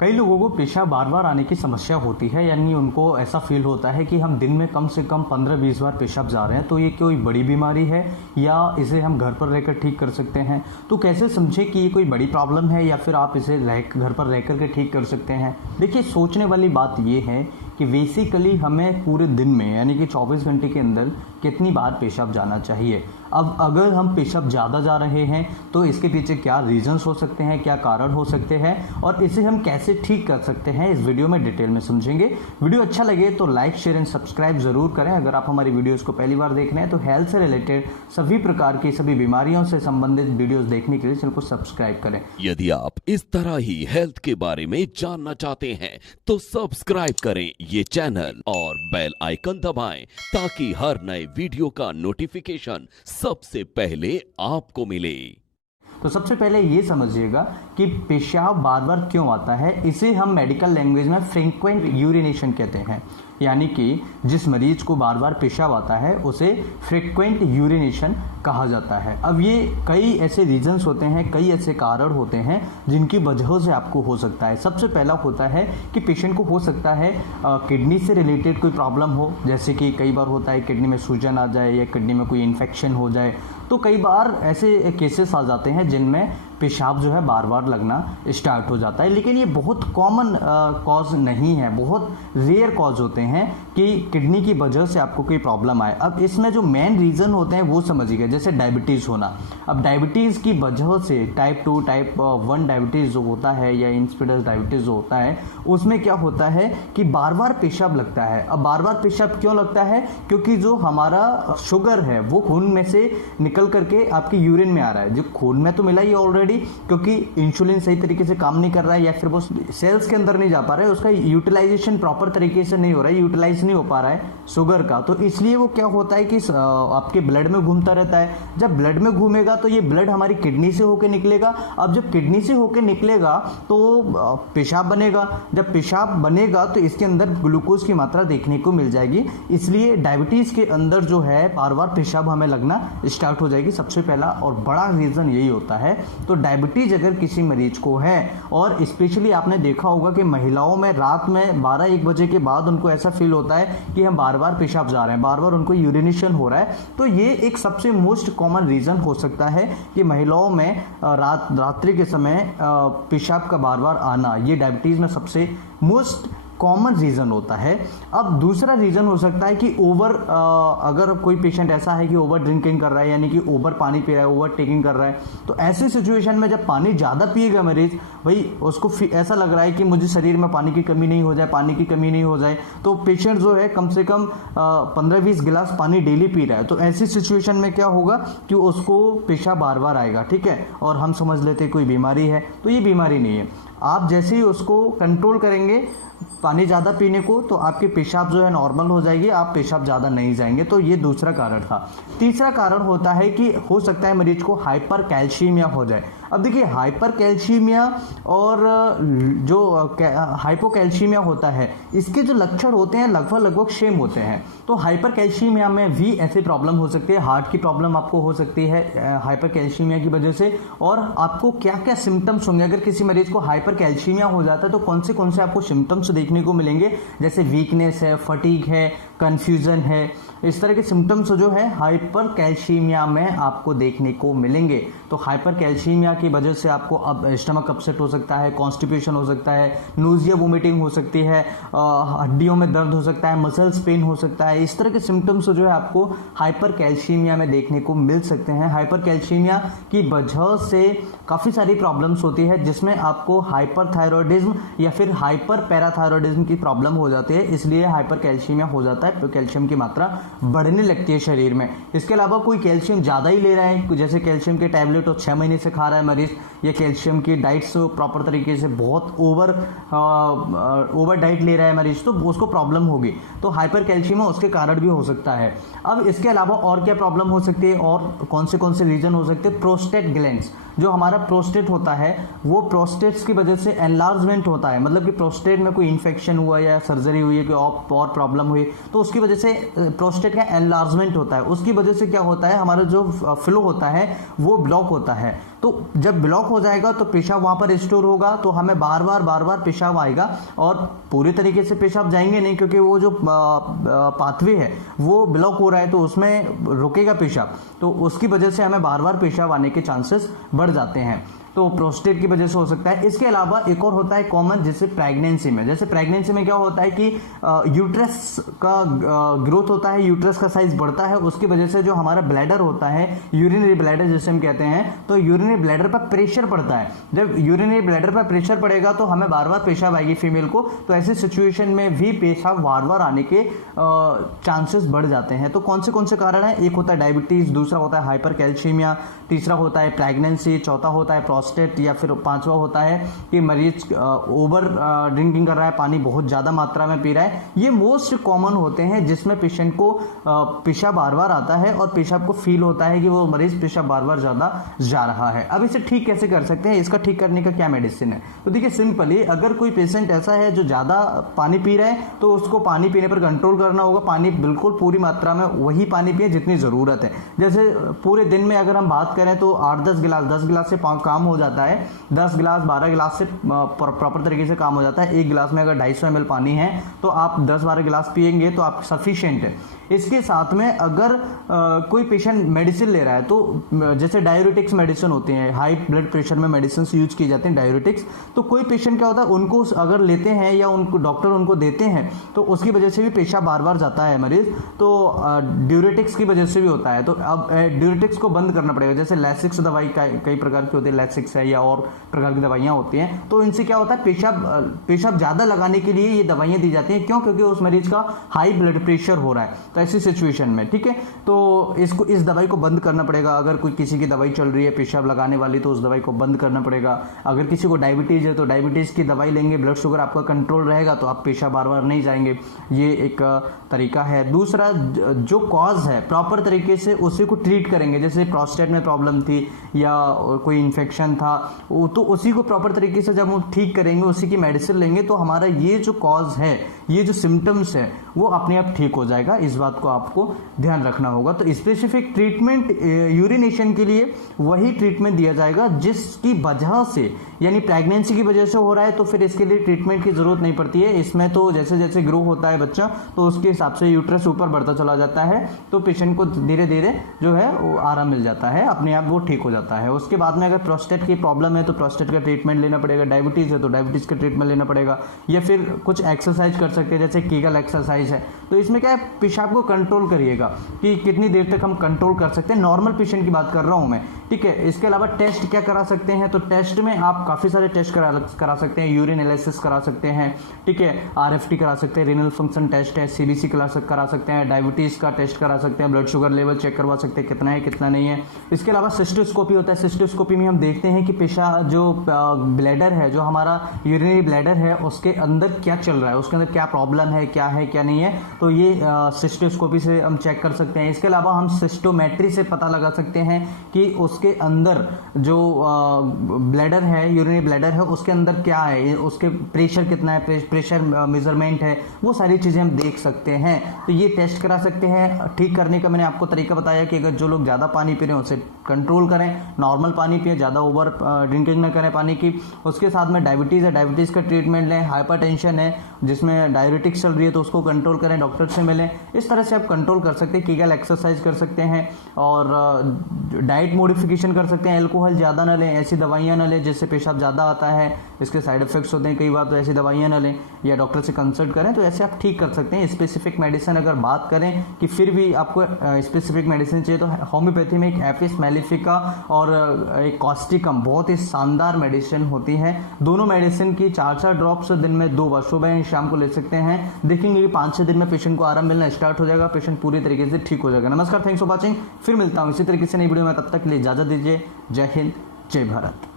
कई लोगों को पेशाब बार बार आने की समस्या होती है, यानी उनको ऐसा फील होता है कि हम दिन में कम से कम 15-20 बार पेशाब जा रहे हैं। तो ये कोई बड़ी बीमारी है या इसे हम घर पर रहकर ठीक कर सकते हैं? तो कैसे समझें कि ये कोई बड़ी प्रॉब्लम है या फिर आप इसे घर पर रह कर के ठीक कर सकते हैं? देखिए, सोचने वाली बात ये है कि बेसिकली हमें पूरे दिन में यानी कि 24 घंटे के अंदर कितनी बार पेशाब जाना चाहिए। अब अगर हम पेशाब ज़्यादा जा रहे हैं तो इसके पीछे क्या रीजंस हो सकते हैं, क्या कारण हो सकते हैं और इसे हम कैसे ठीक कर सकते हैं, इस वीडियो में डिटेल में समझेंगे। वीडियो अच्छा लगे तो लाइक, शेयर एंड सब्सक्राइब जरूर करें। अगर आप हमारी वीडियोस को पहली बार देख रहे हैं तो हेल्थ से रिलेटेड सभी प्रकार की सभी बीमारियों से संबंधित वीडियोस देखने के लिए चैनल को सब्सक्राइब करें। यदि आप इस तरह ही हेल्थ के बारे में जानना चाहते हैं तो सब्सक्राइब करें ये चैनल और बेल आइकन दबाएं ताकि हर नए वीडियो का नोटिफिकेशन सबसे पहले आपको मिले। तो सबसे पहले ये समझिएगा कि पेशाब बार बार क्यों आता है। इसे हम मेडिकल लैंग्वेज में फ्रीक्वेंट यूरिनेशन कहते हैं, यानी कि जिस मरीज को बार बार पेशाब आता है उसे फ्रीक्वेंट यूरिनेशन कहा जाता है। अब ये कई ऐसे रीजंस होते हैं, कई ऐसे कारण होते हैं जिनकी वजह से आपको हो सकता है। सबसे पहला होता है कि पेशेंट को हो सकता है किडनी से रिलेटेड कोई प्रॉब्लम हो, जैसे कि कई बार होता है किडनी में सूजन आ जाए या किडनी में कोई इन्फेक्शन हो जाए। तो कई बार ऐसे केसेस आ जाते हैं जिनमें पेशाब जो है बार बार लगना स्टार्ट हो जाता है, लेकिन ये बहुत कॉमन कॉज नहीं है, बहुत रेयर कॉज होते हैं कि किडनी की वजह से आपको कोई प्रॉब्लम आए। अब इसमें जो मेन रीज़न होते हैं वो समझिएगा, जैसे डायबिटीज़ होना। अब डायबिटीज़ की वजह से टाइप 2 टाइप 1 डायबिटीज़ जो होता है या इंसिपिडस डायबिटीज़ जो होता है उसमें क्या होता है कि बार बार पेशाब लगता है। अब बार बार पेशाब क्यों लगता है? क्योंकि जो हमारा शुगर है वो खून में से निकल करके आपके यूरिन में आ रहा है। जो खून में तो मिला ही ऑलरेडी, क्योंकि इंसुलिन सही तरीके से काम नहीं कर रहा है या फिर वो सेल्स के अंदर नहीं जा पा रहा है, उसका यूटिलाइजेशन प्रॉपर तरीके से नहीं हो रहा है, यूटिलाइज नहीं हो पा रहा है शुगर का। तो इसलिए वो क्या होता है कि आपके ब्लड में घूमता रहता है। जब ब्लड में घूमेगा तो ये ब्लड हमारी किडनी से होकर निकलेगा। अब जब किडनी से होकर निकलेगा तो पेशाब बनेगा। जब पेशाब बनेगा तो इसके अंदर ग्लूकोज की मात्रा देखने को मिल जाएगी। इसलिए डायबिटीज के अंदर जो है बार बार पेशाब हमें लगना स्टार्ट हो जाएगी। सबसे पहला और बड़ा रीजन यही होता है। तो डायबिटीज अगर किसी मरीज को है, और स्पेशली आपने देखा होगा कि महिलाओं में रात में 12-1 बजे के बाद उनको ऐसा फील होता है कि हम बार बार पेशाब जा रहे हैं, बार बार उनको यूरिनेशन हो रहा है। तो ये एक सबसे मोस्ट कॉमन रीजन हो सकता है कि महिलाओं में रात्रि के समय पेशाब का बार बार आना, ये डायबिटीज में सबसे मोस्ट कॉमन रीज़न होता है। अब दूसरा रीज़न हो सकता है कि अगर कोई पेशेंट ऐसा है कि ओवर ड्रिंकिंग कर रहा है, यानी कि ओवर पानी पी रहा है, ओवर टेकिंग कर रहा है, तो ऐसी सिचुएशन में जब पानी ज़्यादा पिएगा मरीज, भाई उसको ऐसा लग रहा है कि मुझे शरीर में पानी की कमी नहीं हो जाए, पानी की कमी नहीं हो जाए, तो पेशेंट जो है कम से कम 15-20 गिलास पानी डेली पी रहा है। तो ऐसी सिचुएशन में क्या होगा कि उसको पेशाब बार बार आएगा, ठीक है, और हम समझ लेते कोई बीमारी है। तो ये बीमारी नहीं है। आप जैसे ही उसको कंट्रोल करेंगे पानी ज़्यादा पीने को, तो आपकी पेशाब जो है नॉर्मल हो जाएगी, आप पेशाब ज़्यादा नहीं जाएंगे। तो ये दूसरा कारण था। तीसरा कारण होता है कि हो सकता है मरीज को हाइपर कैल्शियमिया हो जाए। अब देखिए, हाइपर कैल्शियमिया और जो हाइपोकैल्शियमिया होता है, इसके जो लक्षण होते हैं लगभग सेम होते हैं। तो हाइपर कैल्शियमिया में भी ऐसी प्रॉब्लम हो सकती है, हार्ट की प्रॉब्लम आपको हो सकती है हाइपर कैल्शियमिया की वजह से। और आपको क्या क्या सिम्टम्स होंगे अगर किसी मरीज को हाइपर कैल्शियमिया हो जाता है, तो कौन से आपको सिम्टम्स देखने को मिलेंगे, जैसे वीकनेस है, फटीग है, कंफ्यूजन है, इस तरह के सिम्टम्स जो है हाइपर कैल्शियमिया में आपको देखने को मिलेंगे। तो हाइपर कैल्शियमिया की वजह से आपको अब स्टमक अपसेट हो सकता है, कॉन्स्टिपेशन हो सकता है, नोजिया वोमिटिंग हो सकती है, हड्डियों में दर्द हो सकता है, मसल्स पेन हो सकता है। इस तरह के सिम्टम्स जो है आपको हाइपर कैल्शियमिया में देखने को मिल सकते हैं। हाइपर कैल्शियमिया की वजह से काफ़ी सारी प्रॉब्लम्स होती है, जिसमें आपको हाइपरथायरॉयडिज्म या फिर हाइपर पैराथायरॉयडिज्म की प्रॉब्लम हो जाती है। इसलिए हाइपर कैल्शियमिया हो जाता है, तो कैल्शियम की मात्रा बढ़ने लगती है शरीर में। इसके अलावा कोई कैल्शियम ज़्यादा ही ले रहा है, जैसे कैल्शियम के टैबलेट और 6 महीने से खा रहा है मरीज, या कैल्शियम की डाइट्स प्रॉपर तरीके से बहुत ओवर डाइट ले रहा है मरीज, तो उसको प्रॉब्लम होगी। तो हाइपर कैल्शियम उसके कारण भी हो सकता है। अब इसके अलावा और क्या प्रॉब्लम हो सकती है, और कौन से रीजन हो सकते हैं? प्रोस्टेट ग्लैंड्स, जो हमारा प्रोस्टेट होता है वो प्रोस्टेट्स की वजह से एनलार्जमेंट होता है, मतलब कि प्रोस्टेट में कोई इन्फेक्शन हुआ या सर्जरी हुई है, कोई और प्रॉब्लम हुई, तो उसकी वजह से प्रोस्टेट का एनलार्जमेंट होता है। उसकी वजह से क्या होता है, हमारा जो फ्लो होता है वो ब्लॉक होता है। तो जब ब्लॉक हो जाएगा तो पेशाब वहाँ पर स्टोर होगा, तो हमें बार बार पेशाब आएगा और पूरी तरीके से पेशाब जाएंगे नहीं, क्योंकि वो जो पाथवे है वो ब्लॉक हो रहा है, तो उसमें रुकेगा पेशाब, तो उसकी वजह से हमें बार बार पेशाब आने के चांसेस बढ़ जाते हैं। तो प्रोस्टेट की वजह से हो सकता है। इसके अलावा एक और होता है कॉमन, जैसे प्रेगनेंसी में। जैसे प्रेगनेंसी में क्या होता है कि यूट्रस का ग्रोथ होता है, यूट्रस का साइज बढ़ता है, उसकी वजह से जो हमारा ब्लैडर होता है, यूरिनरी ब्लैडर जिसे हम कहते हैं, तो यूरिनरी ब्लैडर पर प्रेशर पड़ता है। जब यूरिनरी ब्लैडर पर प्रेशर पड़ेगा तो हमें बार बार पेशाब आएगी फीमेल को, तो ऐसी सिचुएशन में भी पेशाब बार बार आने के चांसेस बढ़ जाते हैं। तो कौन से कारण है? एक होता है डायबिटीज, दूसरा होता है हाइपर कैल्शियमिया, तीसरा होता है प्रेगनेंसी, चौथा होता है प्रोस्टेट, या फिर पांचवा होता है कि मरीज ओवर ड्रिंकिंग कर रहा है, पानी बहुत ज्यादा मात्रा में पी रहा है। ये मोस्ट कॉमन होते हैं जिसमें पेशेंट को पेशाब बार बार आता है और पेशाब को फील होता है कि वो मरीज पेशाब बार बार ज्यादा जा रहा है। अब इसे ठीक कैसे कर सकते हैं? इसका ठीक करने का क्या मेडिसिन है? तो देखिए सिंपली, अगर कोई पेशेंट ऐसा है जो ज्यादा पानी पी रहा है तो उसको पानी पीने पर कंट्रोल करना होगा। पानी बिल्कुल पूरी मात्रा में वही पानी पिए जितनी जरूरत है। जैसे पूरे दिन में अगर हम बात करें तो 8-10 गिलास, 10 गिलास से काम हो जाता है, 10 गिलास 12 गिलास से प्रॉपर तरीके से काम हो जाता है। एक गिलास में अगर 250 ml पानी है तो आप 10-12 गिलास पिएंगे तो आप सफिशिएंट है। इसके साथ में अगर कोई पेशेंट मेडिसिन ले रहा है, तो जैसे डायूरेटिक्स मेडिसिन होती हैं, हाई ब्लड प्रेशर में मेडिसिन यूज की जाती हैं डायूरेटिक्स, तो कोई पेशेंट क्या होता है, उनको अगर लेते हैं या उनको डॉक्टर उनको देते हैं तो उसकी वजह से भी पेशाब बार बार जाता है मरीज, तो ड्यूरेटिक्स की वजह से भी होता है। तो अब ड्यूरेटिक्स को बंद करना पड़ेगा। जैसे लैसिक्स दवाई कई प्रकार की होती है, लैसिक्स है या और प्रकार की दवाइयां होती हैं, तो इनसे क्या होता है, पेशाब ज्यादा लगाने के लिए ये दवाइयां दी जाती हैं। क्यों? क्योंकि उस मरीज का हाई ब्लड प्रेशर हो रहा है, तो ऐसी सिचुएशन में, ठीक है, तो इस दवाई को बंद करना पड़ेगा। अगर कोई किसी की दवाई चल रही है पेशाब लगाने वाली तो उस दवाई को बंद करना पड़ेगा। अगर किसी को डायबिटीज है तो डायबिटीज की दवाई लेंगे, ब्लड शुगर आपका कंट्रोल रहेगा तो आप पेशाब बार बार नहीं जाएंगे। ये एक तरीका है। दूसरा, जो कॉज है प्रॉपर तरीके से उसी को ट्रीट करेंगे। जैसे प्रोस्टेट में प्रॉब्लम थी या कोई इन्फेक्शन था, तो उसी को प्रॉपर तरीके से जब हम ठीक करेंगे, उसी की मेडिसिन लेंगे, तो हमारा ये जो कॉज है, ये जो सिम्टम्स है, वो अपने आप ठीक हो जाएगा। इस बात को आपको ध्यान रखना होगा। तो स्पेसिफिक ट्रीटमेंट यूरिनेशन के लिए वही ट्रीटमेंट दिया जाएगा जिसकी वजह से, यानी प्रेगनेंसी की वजह से हो रहा है, तो फिर इसके लिए ट्रीटमेंट की जरूरत नहीं पड़ती है। इसमें तो जैसे जैसे ग्रो होता है बच्चा, तो उसके हिसाब से यूट्रस ऊपर बढ़ता चला जाता है, तो पेशेंट को धीरे धीरे जो है वो आराम मिल जाता है, अपने आप वो ठीक हो जाता है। उसके बाद में अगर प्रोस्टेट की प्रॉब्लम है तो प्रोस्टेट का ट्रीटमेंट लेना पड़ेगा, डायबिटीज है तो डायबिटीज का ट्रीटमेंट लेना पड़ेगा, या फिर कुछ एक्सरसाइज कर सकते हैं, जैसे कीगल एक्सरसाइज है। तो इसमें क्या है, पेशाब को कंट्रोल करिएगा कि कितनी देर तक हम कंट्रोल कर सकते हैं। नॉर्मल पेशेंट की बात कर रहा हूं मैं, ठीक है। इसके अलावा टेस्ट क्या करा सकते हैं? तो टेस्ट में आप काफी सारे टेस्ट करा सकते हैं। यूरिन एनालिसिस करा सकते हैं, ठीक है, RFT करा सकते हैं, रीनल फंक्शन टेस्ट है, CBC करा सकते हैं, डायबिटीज का टेस्ट करा सकते हैं, ब्लड शुगर लेवल चेक करवा सकते हैं कितना है कितना नहीं है। इसके अलावा सिस्टोस्कोपी होता है। सिस्टोस्कोपी में हम देखते हैं कि पेशाब जो ब्लैडर है, जो हमारा यूरिनरी ब्लैडर है, उसके अंदर क्या चल रहा है, उसके अंदर क्या प्रॉब्लम है क्या नहीं है, तो ये सिस्टोस्कोपी से हम चेक कर सकते हैं। इसके अलावा हम सिस्टोमेट्री से पता लगा सकते हैं कि उसके अंदर जो ब्लैडर है, यूरिनरी ब्लैडर है, उसके अंदर क्या है, उसके प्रेशर कितना है, प्रेशर मेजरमेंट है, वो सारी चीजें हम देख सकते हैं। तो ये टेस्ट करा सकते हैं। ठीक करने का मैंने आपको तरीका बताया कि अगर जो लोग ज्यादा पानी पी रहे हैं उसे कंट्रोल करें, नॉर्मल पानी पिए, ज्यादा ओवर ड्रिंकिंग न करें पानी की। उसके साथ में डायबिटीज है, डायबिटीज का ट्रीटमेंट लें। हाइपरटेंशन है जिसमें डायरेटिक्स चल रही है तो उसको कंट्रोल करें, डॉक्टर से मिलें। इस तरह से आप कंट्रोल कर सकते हैं। कीगल एक्सरसाइज कर सकते हैं और डाइट मॉडिफिकेशन कर सकते हैं। अल्कोहल ज़्यादा ना लें, ऐसी दवाइयाँ ना लें जिससे पेशाब ज़्यादा आता है, इसके साइड इफेक्ट्स होते हैं कई बार, तो ऐसी दवाइयाँ ना लें या डॉक्टर से कंसल्ट करें। तो ऐसे आप ठीक कर सकते हैं। स्पेसिफिक मेडिसिन अगर बात करें कि फिर भी आपको स्पेसिफिक मेडिसिन चाहिए तो होम्योपैथी में एक एपिस मेलिफिका और एक कॉस्टिकम बहुत ही शानदार मेडिसिन होती है। दोनों मेडिसिन की 4-4 ड्रॉप्स दिन में 2 बार, सुबह शाम को ले सकते हैं। देखेंगे कि 5-6 दिन में पेशेंट को आराम मिलना स्टार्ट हो जाएगा, पेशेंट पूरी तरीके से ठीक हो जाएगा। नमस्कार, थैंक्स फॉर वॉचिंग। फिर मिलता हूँ इसी तरीके से नई वीडियो में, तब तक के लिए इजाजत दीजिए। जय हिंद, जय भारत।